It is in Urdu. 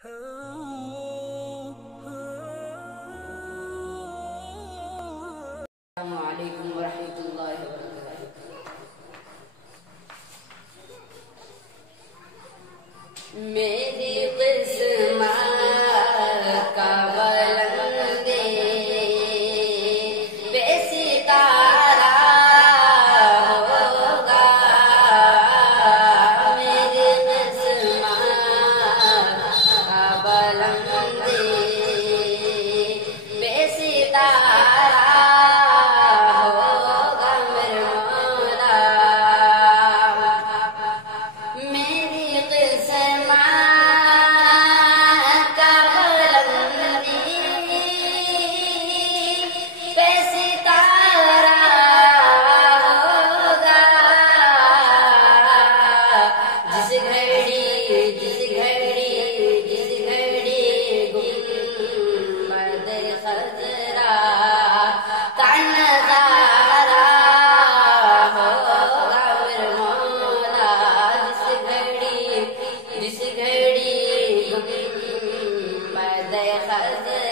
السلام علیکم ورحمۃ اللہ وبرکاتہ۔ میری قسمت کا بلندے بے ستارہ ہوگا، میری قسمت کا بلندے بے ستارہ ہوگا میرے مولا، میری قسمت کا بلندی بے ستارہ ہوگا، جس گھڑی گنبد خضرا کا نظارہ ہوگا میرے مولا، جس گھڑی گنبد خضرا